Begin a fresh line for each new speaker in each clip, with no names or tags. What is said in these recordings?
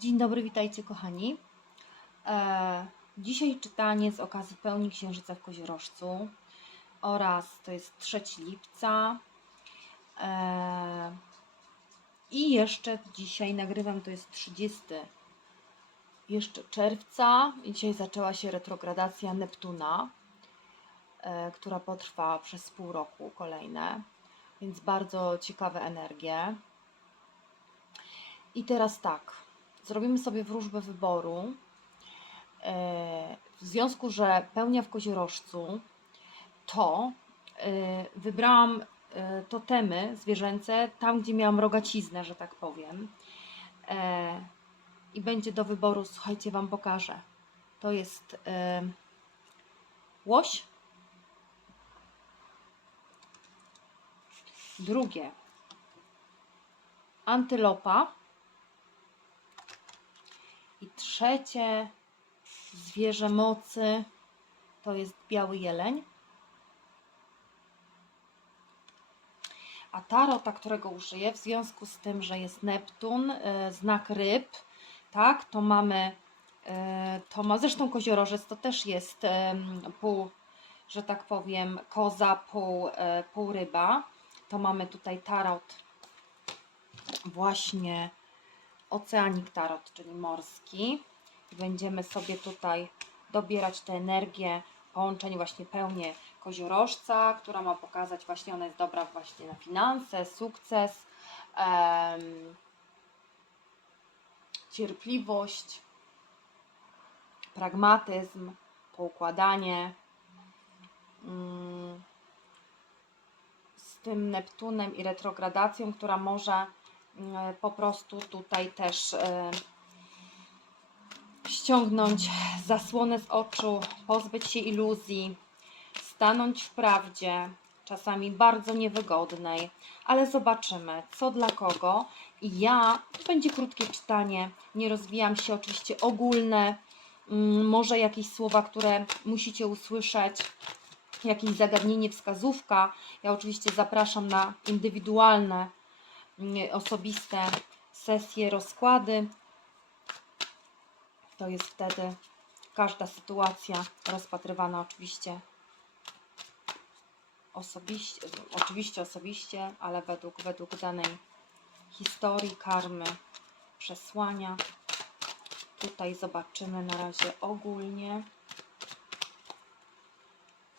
Dzień dobry, witajcie kochani. E, dzisiaj czytanie z okazji pełni Księżyca w Koziorożcu oraz to jest 3 lipca. E, I jeszcze dzisiaj nagrywam, to jest 30 jeszcze czerwca. Dzisiaj zaczęła się retrogradacja Neptuna, e, która potrwa przez pół roku kolejne, więc bardzo ciekawe energie. I teraz tak, zrobimy sobie wróżbę wyboru. E, W związku, że pełnia w koziorożcu, to e, wybrałam e, totemy zwierzęce tam, gdzie miałam rogaciznę, że tak powiem. I będzie do wyboru, słuchajcie, Wam pokażę. To jest łoś. Drugie antylopa. I trzecie zwierzę mocy to jest biały jeleń. A tarota, którego użyję, w związku z tym, że jest Neptun, e, znak ryb, tak, to mamy, e, to ma, zresztą koziorożec to też jest em, pół, że tak powiem, koza, pół, e, pół ryba. To mamy tutaj tarot właśnie Oceanik Tarot, czyli morski. Będziemy sobie tutaj dobierać tę energię połączeń właśnie pełnię koziorożca, która ma pokazać właśnie, ona jest dobra właśnie na finanse, sukces, em, cierpliwość, pragmatyzm, poukładanie. Mm, z tym Neptunem i retrogradacją, która może po prostu tutaj też e, ściągnąć zasłonę z oczu, pozbyć się iluzji, stanąć w prawdzie, czasami bardzo niewygodnej, ale zobaczymy, co dla kogo. I ja, to będzie krótkie czytanie, nie rozwijam się, oczywiście ogólne, mm, może jakieś słowa, które musicie usłyszeć, jakieś zagadnienie, wskazówka. Ja oczywiście zapraszam na indywidualne, osobiste sesje, rozkłady. To jest wtedy każda sytuacja rozpatrywana oczywiście osobiście, oczywiście osobiście, ale według, według danej historii, karmy, przesłania. Tutaj zobaczymy na razie ogólnie.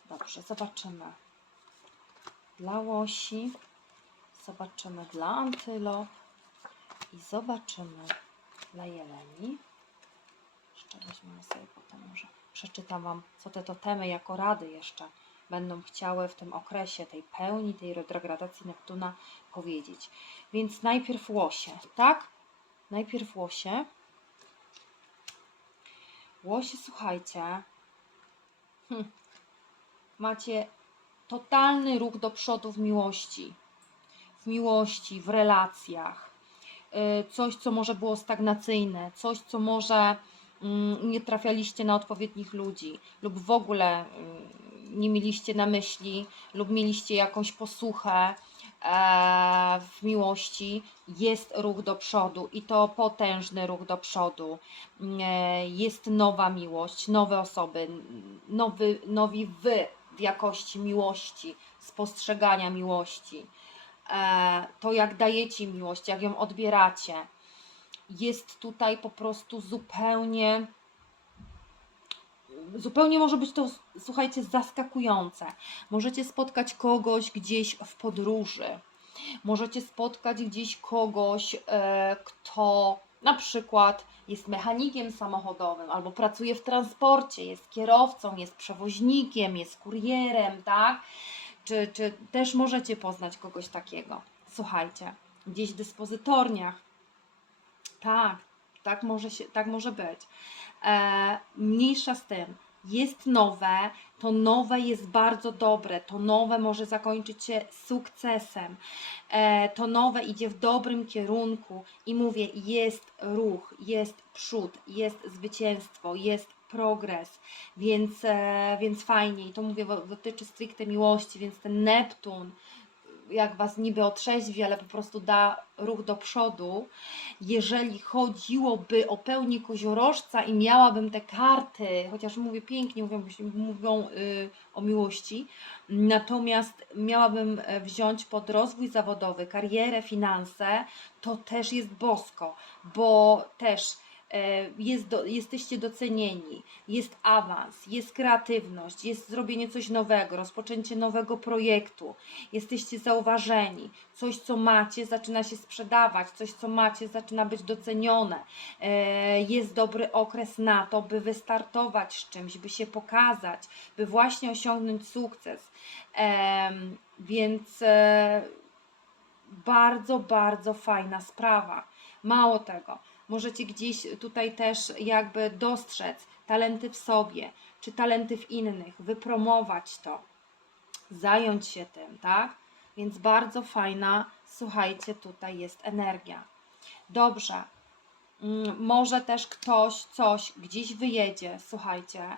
Dobrze, zobaczymy dla łosi, zobaczymy dla antylop i zobaczymy dla jeleni. Jeszcze weźmiemy sobie potem może przeczytam Wam, co te totemy jako rady jeszcze będą chciały w tym okresie tej pełni, tej retrogradacji Neptuna powiedzieć. Więc najpierw łosie, tak? Najpierw łosie. Łosie, słuchajcie, hm, macie totalny ruch do przodu w miłości. W miłości, w relacjach. Y, Coś, co może było stagnacyjne, coś, co może mm, nie trafialiście na odpowiednich ludzi, lub w ogóle mm, nie mieliście na myśli, lub mieliście jakąś posłuchę e, w miłości, jest ruch do przodu i to potężny ruch do przodu. E, Jest nowa miłość, nowe osoby, nowy, nowi wy w jakości miłości, spostrzegania miłości. E, To jak dajecie miłość, jak ją odbieracie. Jest tutaj po prostu zupełnie zupełnie może być to, słuchajcie, zaskakujące. Możecie spotkać kogoś gdzieś w podróży. Możecie spotkać gdzieś kogoś, e, kto na przykład jest mechanikiem samochodowym albo pracuje w transporcie, jest kierowcą, jest przewoźnikiem, jest kurierem, tak? Czy, czy też możecie poznać kogoś takiego? Słuchajcie, gdzieś w dyspozytorniach. Tak, tak może, się, tak może być. E, mniejsza z tym. Jest nowe, to nowe jest bardzo dobre, to nowe może zakończyć się sukcesem, e, to nowe idzie w dobrym kierunku i mówię, jest ruch, jest przód, jest zwycięstwo, jest progres, więc, e, więc fajnie i to mówię, dotyczy stricte miłości, więc ten Neptun jak Was niby otrzeźwi, ale po prostu da ruch do przodu. Jeżeli chodziłoby o pełnię koziorożca i miałabym te karty, chociaż mówię pięknie, mówią, mówią y, o miłości, natomiast miałabym e, wziąć pod rozwój zawodowy, karierę, finanse, to też jest bosko, bo też jest do, jesteście docenieni, jest awans, jest kreatywność, jest zrobienie coś nowego, rozpoczęcie nowego projektu, jesteście zauważeni, coś co macie zaczyna się sprzedawać, coś co macie zaczyna być docenione, e, jest dobry okres na to, by wystartować z czymś, by się pokazać, by właśnie osiągnąć sukces. Em, Więc e, bardzo, bardzo fajna sprawa. Mało tego, możecie gdzieś tutaj też jakby dostrzec talenty w sobie, czy talenty w innych, wypromować to, zająć się tym, tak? Więc bardzo fajna, słuchajcie, tutaj jest energia. Dobrze. Mm, Może też ktoś coś gdzieś wyjedzie, słuchajcie,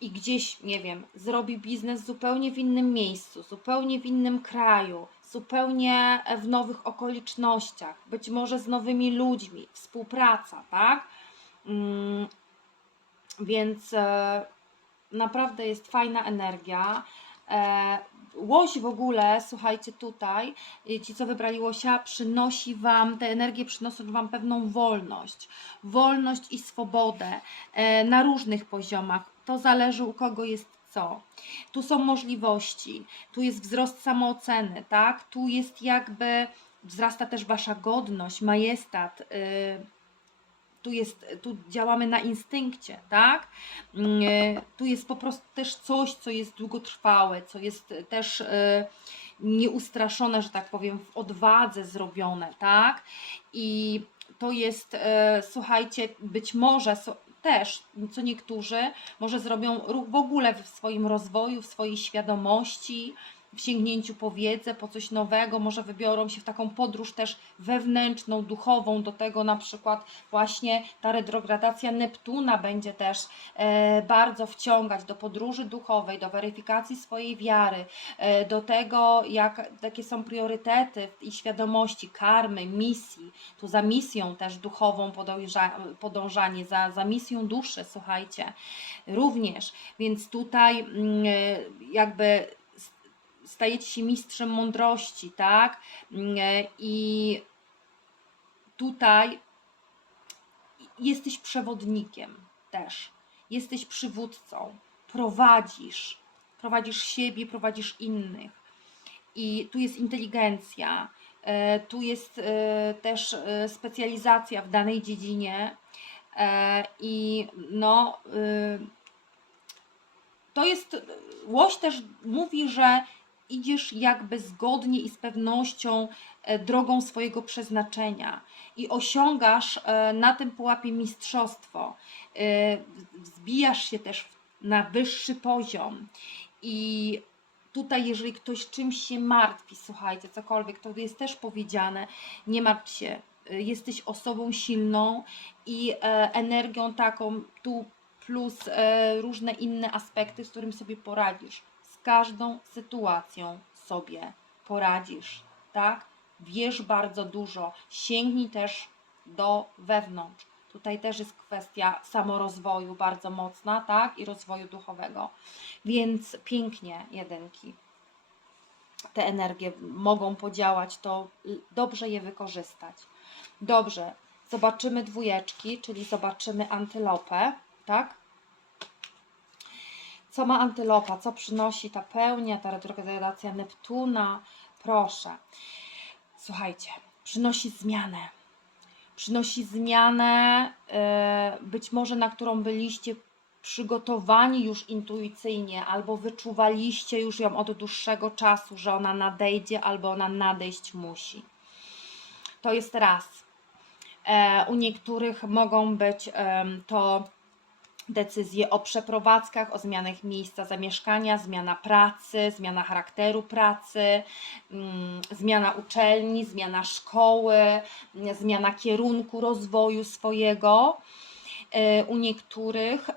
i gdzieś, nie wiem, zrobi biznes zupełnie w innym miejscu, zupełnie w innym kraju, zupełnie w nowych okolicznościach, być może z nowymi ludźmi, współpraca, tak? Mm, Więc e, naprawdę jest fajna energia. E, Łoś w ogóle, słuchajcie tutaj, ci co wybrali łosia, przynosi Wam, te energie przynoszą Wam pewną wolność. Wolność i swobodę e, na różnych poziomach. To zależy u kogo jest co. Tu są możliwości, tu jest wzrost samooceny, tak? Tu jest jakby, wzrasta też Wasza godność, majestat. y, tu jest, tu działamy na instynkcie, tak? E, Tu jest po prostu też coś, co jest długotrwałe, co jest też e, nieustraszone, że tak powiem, w odwadze zrobione, tak? I to jest, e, słuchajcie, być może so, też, co niektórzy, może zrobią ruch w ogóle w swoim rozwoju, w swojej świadomości, w sięgnięciu po wiedzę, po coś nowego, może wybiorą się w taką podróż też wewnętrzną, duchową, do tego na przykład właśnie ta retrogradacja Neptuna będzie też e, bardzo wciągać do podróży duchowej, do weryfikacji swojej wiary, e, do tego, jak, jakie są priorytety i świadomości karmy, misji. Tu za misją też duchową podąża, podążanie, za, za misją duszy, słuchajcie, również. Więc tutaj mm, e, jakby stajecie się mistrzem mądrości, tak? Mm, e, I tutaj jesteś przewodnikiem też. Jesteś przywódcą. Prowadzisz. Prowadzisz siebie, prowadzisz innych. I tu jest inteligencja. e, Tu jest e, też specjalizacja w danej dziedzinie. I no, y, to jest, łoś też mówi, że idziesz jakby zgodnie i z pewnością e, drogą swojego przeznaczenia i osiągasz e, na tym pułapie mistrzostwo. E, Wzbijasz się też na wyższy poziom i tutaj, jeżeli ktoś czymś się martwi, słuchajcie, cokolwiek, to jest też powiedziane, nie martw się, jesteś osobą silną i energią taką tu plus różne inne aspekty, z którym sobie poradzisz każdą sytuacją sobie poradzisz, tak? Wiesz bardzo dużo, sięgnij też do wewnątrz. Tutaj też jest kwestia samorozwoju bardzo mocna, tak? I rozwoju duchowego. Więc pięknie, jedynki. Te energie mogą podziałać, to dobrze je wykorzystać. Dobrze, zobaczymy dwójeczki, czyli zobaczymy antylopę, tak? Co ma antylopa? Co przynosi ta pełnia, ta retrogradacja Neptuna? Proszę. Słuchajcie, przynosi zmianę. Przynosi zmianę, yy, być może na którą byliście przygotowani już intuicyjnie, albo wyczuwaliście już ją od dłuższego czasu, że ona nadejdzie, albo ona nadejść musi. To jest raz. E, u niektórych mogą być to decyzje o przeprowadzkach, o zmianach miejsca zamieszkania, zmiana pracy, zmiana charakteru pracy, mm, zmiana uczelni, zmiana szkoły, mm, zmiana kierunku rozwoju swojego. E, U niektórych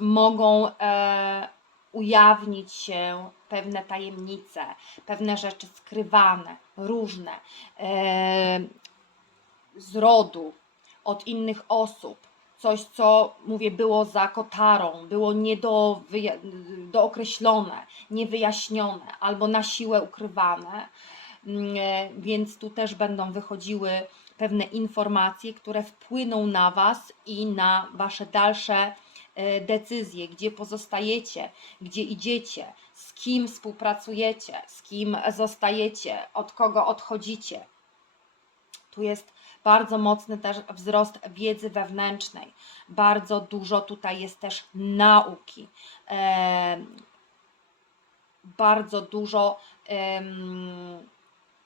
mogą e, ujawnić się pewne tajemnice, pewne rzeczy skrywane, różne, e, z rodu, od innych osób. Coś, co mówię, było za kotarą, było niedookreślone, niewyjaśnione albo na siłę ukrywane. Mm, e, Więc tu też będą wychodziły pewne informacje, które wpłyną na Was i na Wasze dalsze e, decyzje, gdzie pozostajecie, gdzie idziecie, z kim współpracujecie, z kim zostajecie, od kogo odchodzicie. Tu jest bardzo mocny też wzrost wiedzy wewnętrznej. Bardzo dużo tutaj jest też nauki. Bardzo dużo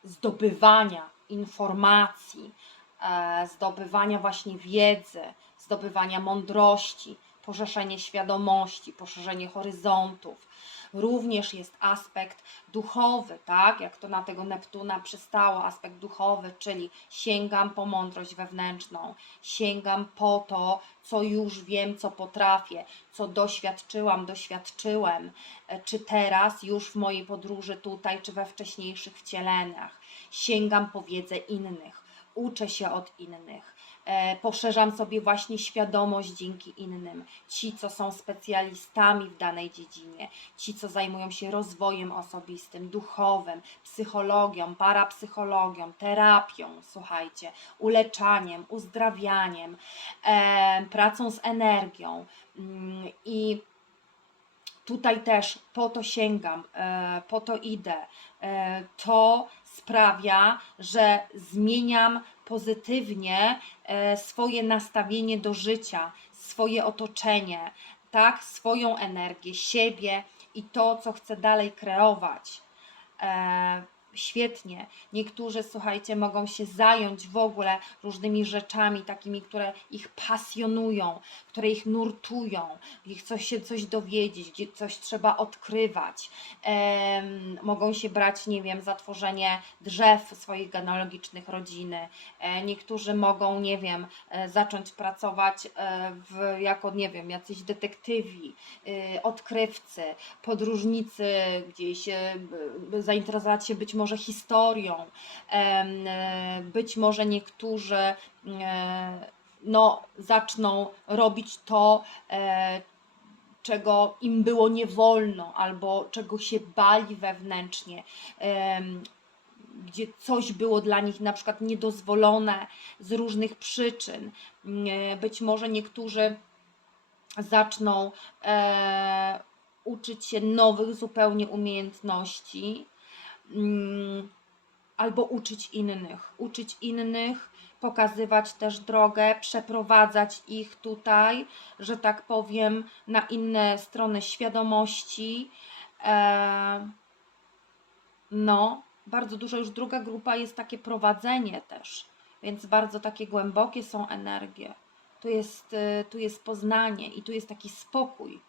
zdobywania informacji, e, zdobywania właśnie wiedzy, zdobywania mądrości, poszerzenie świadomości, poszerzenie horyzontów. Również jest aspekt duchowy, tak? Jak to na tego Neptuna przystało, aspekt duchowy, czyli sięgam po mądrość wewnętrzną, sięgam po to, co już wiem, co potrafię, co doświadczyłam, doświadczyłem, e, czy teraz już w mojej podróży tutaj, czy we wcześniejszych wcieleniach. Sięgam po wiedzę innych, uczę się od innych poszerzam sobie właśnie świadomość dzięki innym. Ci, co są specjalistami w danej dziedzinie, ci, co zajmują się rozwojem osobistym, duchowym, psychologią, parapsychologią, terapią, słuchajcie, uleczaniem, uzdrawianiem, e, pracą z energią. Mm, I tutaj też po to sięgam, e, po to idę. E, to sprawia, że zmieniam pozytywnie e, swoje nastawienie do życia, swoje otoczenie, tak, swoją energię, siebie i to, co chcę dalej kreować. E, świetnie. Niektórzy, słuchajcie, mogą się zająć w ogóle różnymi rzeczami, takimi, które ich pasjonują, które ich nurtują, gdzie chcą się coś dowiedzieć, gdzie coś trzeba odkrywać. Mogą się brać, nie wiem, za tworzenie drzew swoich genealogicznych rodziny. E, niektórzy mogą, nie wiem, e, zacząć pracować e, w, jako, nie wiem, jacyś detektywi, y, odkrywcy, podróżnicy, gdzieś e, zainteresować się być może historią. Em, e, Być może niektórzy e, no, zaczną robić to, e, czego im było nie wolno, albo czego się bali wewnętrznie, gdzie coś było dla nich na przykład niedozwolone z różnych przyczyn. E, Być może niektórzy zaczną uczyć się nowych zupełnie umiejętności, mm, albo uczyć innych, uczyć innych, pokazywać też drogę, przeprowadzać ich tutaj, że tak powiem, na inne strony świadomości. E, no, bardzo dużo już druga grupa jest takie prowadzenie też, więc bardzo takie głębokie są energie. Tu jest, y, tu jest poznanie i tu jest taki spokój.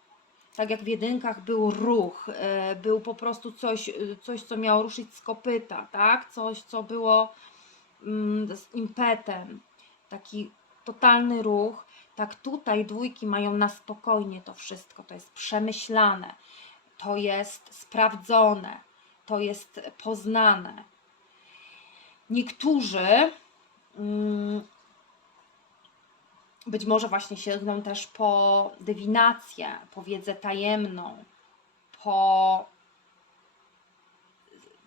Tak jak w jedynkach był ruch, y, był po prostu coś, y, coś co miało ruszyć z kopyta, tak? Coś, co było mm, z impetem, taki totalny ruch. Tak tutaj dwójki mają na spokojnie to wszystko, to jest przemyślane, to jest sprawdzone, to jest poznane. Niektórzy mm, być może właśnie sięgną też po dywinację, po wiedzę tajemną, po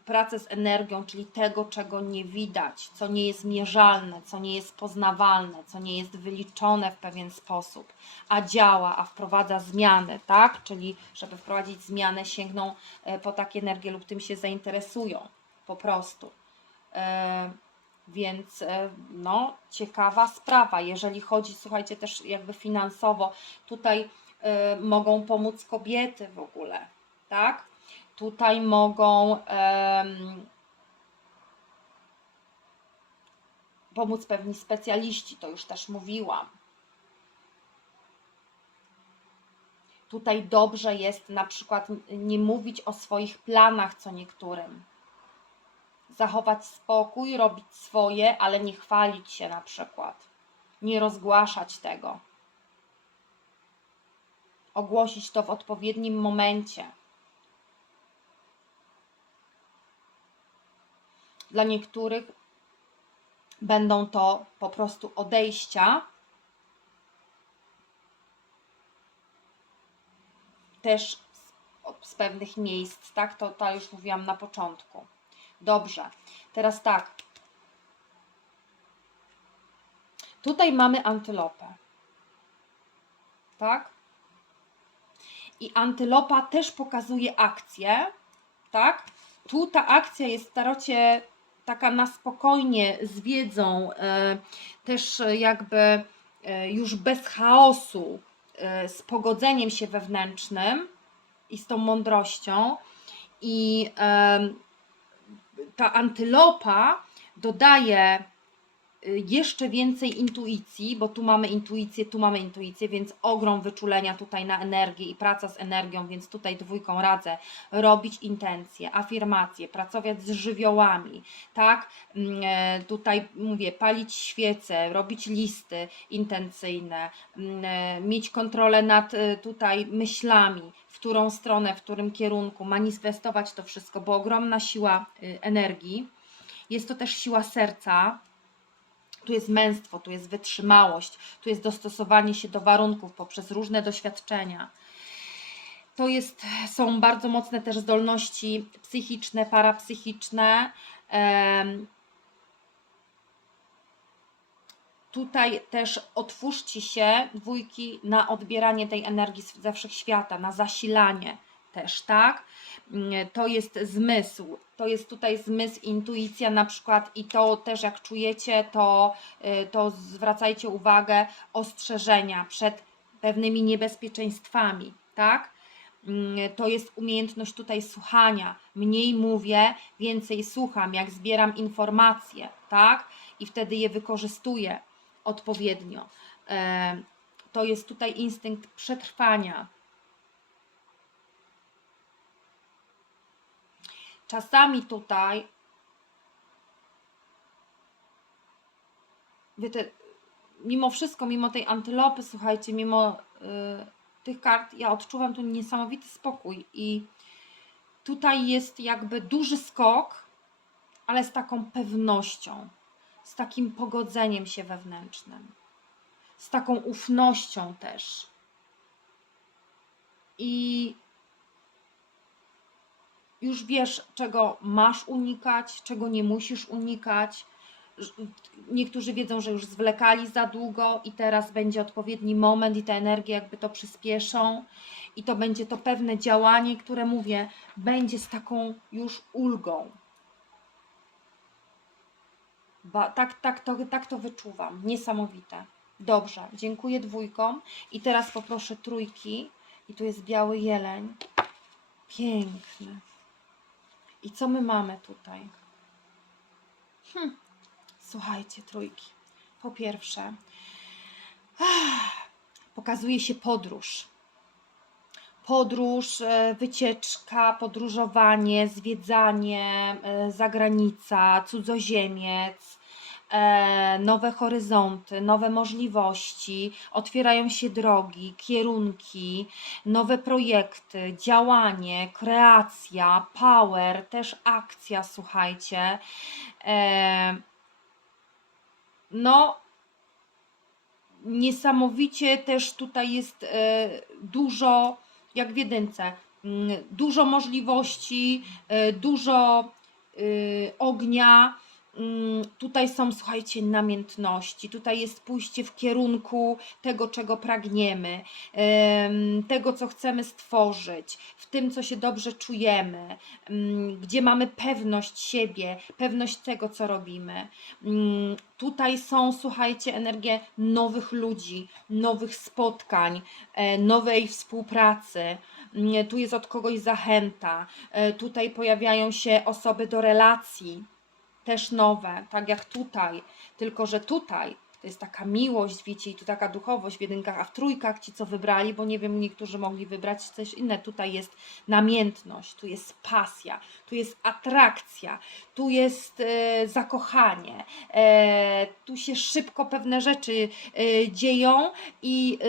pracę z energią, czyli tego, czego nie widać, co nie jest mierzalne, co nie jest poznawalne, co nie jest wyliczone w pewien sposób, a działa, a wprowadza zmiany, tak? Czyli, żeby wprowadzić zmianę, sięgną e, po takie energie lub tym się zainteresują po prostu. Więc e, no, ciekawa sprawa. Jeżeli chodzi, słuchajcie, też jakby finansowo, tutaj e, mogą pomóc kobiety w ogóle, tak? Tutaj mogą em, pomóc pewni specjaliści, to już też mówiłam. Tutaj dobrze jest na przykład nie mówić o swoich planach co niektórym. Zachować spokój, robić swoje, ale nie chwalić się na przykład. Nie rozgłaszać tego. ogłosić to w odpowiednim momencie. Dla niektórych będą to po prostu odejścia, też z, z pewnych miejsc, tak? To, to już mówiłam na początku. Dobrze, teraz tak. Tutaj mamy antylopę. Tak? I antylopa też pokazuje akcję, tak? Tu ta akcja jest w tarocie taka na spokojnie, z wiedzą, e, też jakby e, już bez chaosu, e, z pogodzeniem się wewnętrznym i z tą mądrością. I ta antylopa dodaje jeszcze więcej intuicji, bo tu mamy intuicję, tu mamy intuicję, więc ogrom wyczulenia tutaj na energię i praca z energią, więc tutaj dwójką radzę robić intencje, afirmacje, pracować z żywiołami, tak? Mm, e, Tutaj mówię, palić świece, robić listy intencyjne, mm, e, mieć kontrolę nad e, tutaj myślami, w którą stronę, w którym kierunku, manifestować to wszystko, bo ogromna siła y, energii. Jest to też siła serca, tu jest męstwo, tu jest wytrzymałość, tu jest dostosowanie się do warunków poprzez różne doświadczenia. To jest, są bardzo mocne też zdolności psychiczne, parapsychiczne. em, Tutaj też otwórzcie się, dwójki, na odbieranie tej energii ze wszechświata, na zasilanie też, tak? Mm, To jest zmysł, to jest tutaj zmysł, intuicja na przykład i to też jak czujecie, to, y, to zwracajcie uwagę, ostrzeżenia przed pewnymi niebezpieczeństwami, tak? Mm, To jest umiejętność tutaj słuchania. Mniej mówię, więcej słucham, jak zbieram informacje, tak? I wtedy je wykorzystuję odpowiednio. E, To jest tutaj instynkt przetrwania. Czasami tutaj wiecie, mimo wszystko, mimo tej antylopy, słuchajcie, mimo y, tych kart, ja odczuwam tu niesamowity spokój i tutaj jest jakby duży skok, ale z taką pewnością, z takim pogodzeniem się wewnętrznym, z taką ufnością też. I już wiesz, czego masz unikać, czego nie musisz unikać. Niektórzy wiedzą, że już zwlekali za długo i teraz będzie odpowiedni moment i te energie jakby to przyspieszą i to będzie to pewne działanie, które mówię, będzie z taką już ulgą. Ba, tak, tak, to, tak to wyczuwam. Niesamowite. Dobrze, dziękuję dwójkom. I teraz poproszę trójki. I tu jest biały jeleń. Piękny. I co my mamy tutaj? Hm. Słuchajcie, trójki. Po pierwsze, pokazuje się podróż. Podróż, e, wycieczka, podróżowanie, zwiedzanie, e, zagranica, cudzoziemiec, nowe horyzonty, nowe możliwości, otwierają się drogi, kierunki, nowe projekty, działanie, kreacja, power, też akcja, słuchajcie. E, no, niesamowicie też tutaj jest e, dużo, jak w jedynce, mm, dużo możliwości, e, dużo y, ognia. Mm, Tutaj są, słuchajcie, namiętności. Tutaj jest pójście w kierunku tego, czego pragniemy, em, tego, co chcemy stworzyć, w tym, co się dobrze czujemy, mm, gdzie mamy pewność siebie, pewność tego, co robimy. Mm, Tutaj są, słuchajcie, energie nowych ludzi, nowych spotkań, e, nowej współpracy. Tu jest od kogoś zachęta. E, Tutaj pojawiają się osoby do relacji, też nowe, tak jak tutaj. Tylko, że tutaj to jest taka miłość, wiecie, i tu taka duchowość w jedynkach, a w trójkach ci, co wybrali, bo nie wiem, niektórzy mogli wybrać coś inne, tutaj jest namiętność, tu jest pasja, tu jest atrakcja, tu jest e, zakochanie, e, tu się szybko pewne rzeczy e, dzieją i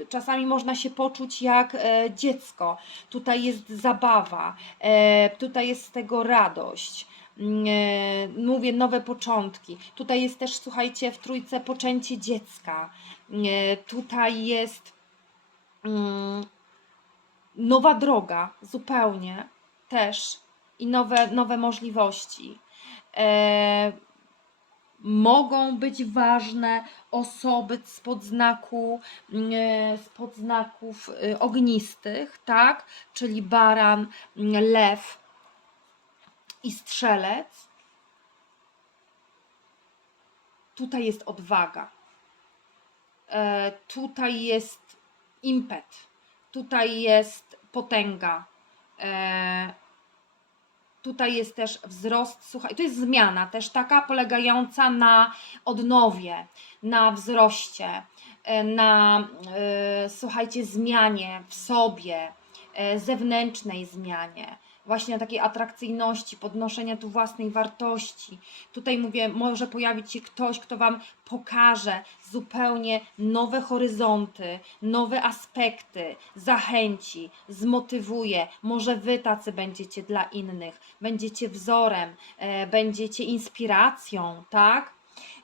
e, czasami można się poczuć jak e, dziecko. Tutaj jest zabawa, e, tutaj jest z tego radość. Mm, e, Mówię, nowe początki. Tutaj jest też, słuchajcie, w trójce poczęcie dziecka. E, Tutaj jest mm, nowa droga, zupełnie też i nowe, nowe możliwości. E, mogą być ważne osoby spod znaku, mm, spod znaków y, ognistych, tak? Czyli baran, mm, lew i strzelec. Tutaj jest odwaga. E, tutaj jest impet. Tutaj jest potęga. E, tutaj jest też wzrost, słuchaj, to jest zmiana też taka polegająca na odnowie, na wzroście, e, na, słuchajcie, zmianie w sobie, zewnętrznej zmianie, właśnie na takiej atrakcyjności, podnoszenia tu własnej wartości. Tutaj mówię, może pojawić się ktoś, kto Wam pokaże zupełnie nowe horyzonty, nowe aspekty, zachęci, zmotywuje. Może Wy tacy będziecie dla innych, będziecie wzorem, e, będziecie inspiracją, tak?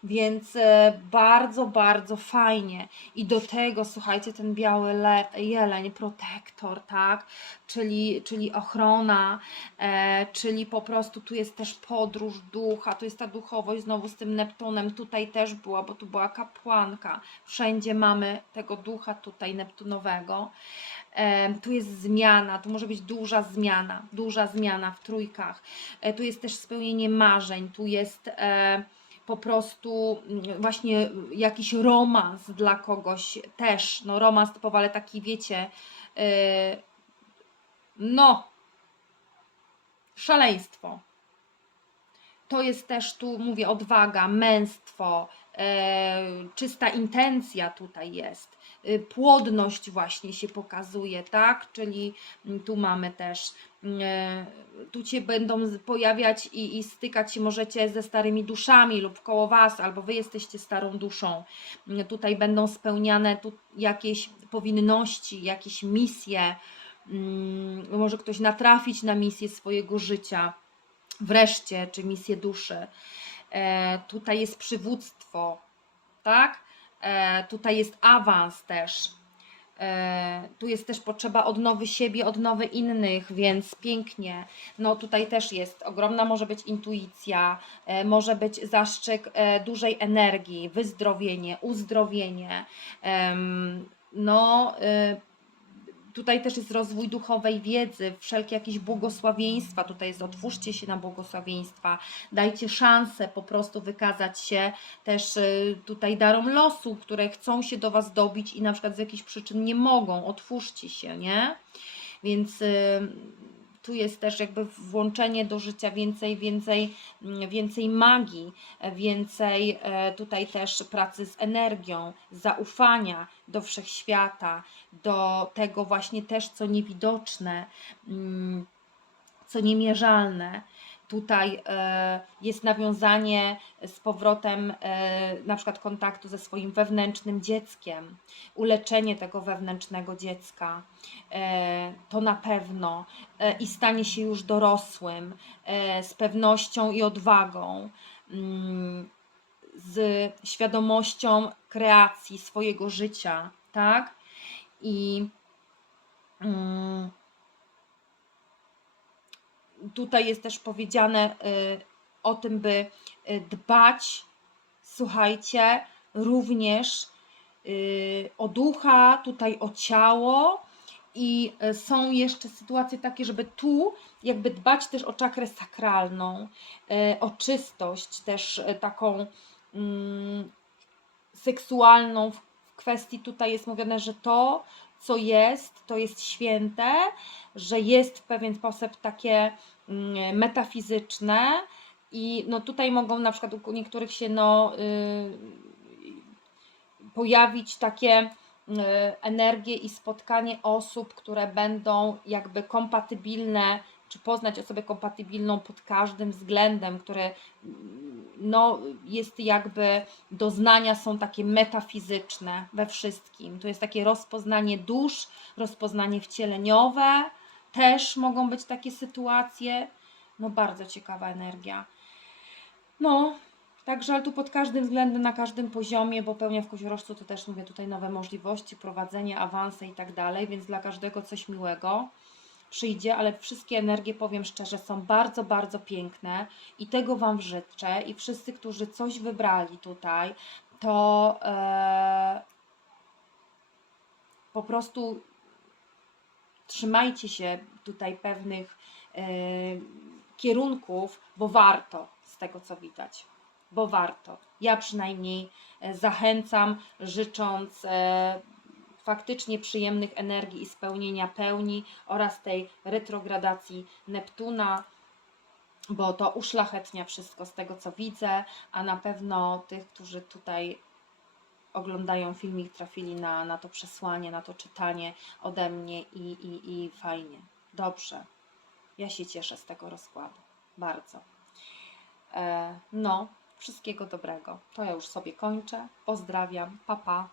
Więc e, bardzo, bardzo fajnie. I do tego, słuchajcie, ten biały le, jeleń, protektor, tak? Czyli, czyli ochrona, e, czyli po prostu tu jest też podróż ducha, tu jest ta duchowość znowu z tym Neptunem. Tutaj też była, bo tu była kapłanka. Wszędzie mamy tego ducha tutaj Neptunowego. E, tu jest zmiana, tu może być duża zmiana, duża zmiana w trójkach. E, tu jest też spełnienie marzeń, tu jest. E, po prostu mm, właśnie jakiś romans dla kogoś też, no romans typowy, ale taki wiecie, yy, no, szaleństwo. To jest też tu, mówię, odwaga, męstwo, e, czysta intencja tutaj jest. E, płodność właśnie się pokazuje, tak? Czyli mm, tu mamy też, e, tu cię będą pojawiać i, i stykać się możecie ze starymi duszami lub koło was, albo wy jesteście starą duszą. Mm, Tutaj będą spełniane tu jakieś powinności, jakieś misje. Mm, Może ktoś natrafić na misję swojego życia wreszcie, czy misję duszy. E, tutaj jest przywództwo, tak? E, tutaj jest awans też. E, tu jest też potrzeba odnowy siebie, odnowy innych, więc pięknie. No tutaj też jest ogromna, może być intuicja, e, może być zaszczyk e, dużej energii, wyzdrowienie, uzdrowienie. Em, no, e, Tutaj też jest rozwój duchowej wiedzy, wszelkie jakieś błogosławieństwa. Tutaj jest otwórzcie się na błogosławieństwa, dajcie szansę po prostu wykazać się też y, tutaj darom losu, które chcą się do Was dobić i na przykład z jakichś przyczyn nie mogą. Otwórzcie się, nie? Więc y, tu jest też jakby włączenie do życia więcej, więcej, mm, więcej magii, więcej e, tutaj też pracy z energią, zaufania do wszechświata, do tego właśnie też, co niewidoczne, mm, co niemierzalne. Tutaj e, jest nawiązanie z powrotem e, na przykład kontaktu ze swoim wewnętrznym dzieckiem, uleczenie tego wewnętrznego dziecka, e, to na pewno i stanie się już dorosłym z pewnością i odwagą, mm, z świadomością kreacji swojego życia, tak? I mm, tutaj jest też powiedziane y, o tym, by y, dbać, słuchajcie, również y, o ducha, tutaj o ciało. I są jeszcze sytuacje takie, żeby tu jakby dbać też o czakrę sakralną, o czystość też taką mm, seksualną w kwestii tutaj jest mówione, że to, co jest, to jest święte, że jest w pewien sposób takie metafizyczne i no tutaj mogą na przykład u niektórych się no y, pojawić takie y, energie i spotkanie osób, które będą jakby kompatybilne, czy poznać osobę kompatybilną pod każdym względem, które mm, no, jest jakby doznania są takie metafizyczne we wszystkim. To jest takie rozpoznanie dusz, rozpoznanie wcieleniowe, też mogą być takie sytuacje. No, bardzo ciekawa energia. No, Także, ale tu pod każdym względem, na każdym poziomie, bo pełnia w koziorożcu to też mówię tutaj nowe możliwości, prowadzenie, awanse i tak dalej, więc dla każdego coś miłego przyjdzie, ale wszystkie energie, powiem szczerze, są bardzo, bardzo piękne i tego Wam życzę. I wszyscy, którzy coś wybrali tutaj, to e, po prostu trzymajcie się tutaj pewnych e, kierunków, bo warto z tego, co widać bo warto. Ja przynajmniej e, zachęcam, życząc e, faktycznie przyjemnych energii i spełnienia pełni oraz tej retrogradacji Neptuna, bo to uszlachetnia wszystko z tego, co widzę, a na pewno tych, którzy tutaj oglądają filmik, trafili na, na to przesłanie, na to czytanie ode mnie i, i, i fajnie. Dobrze. Ja się cieszę z tego rozkładu. Bardzo. E, no, Wszystkiego dobrego. To ja już sobie kończę. Pozdrawiam. Pa, pa.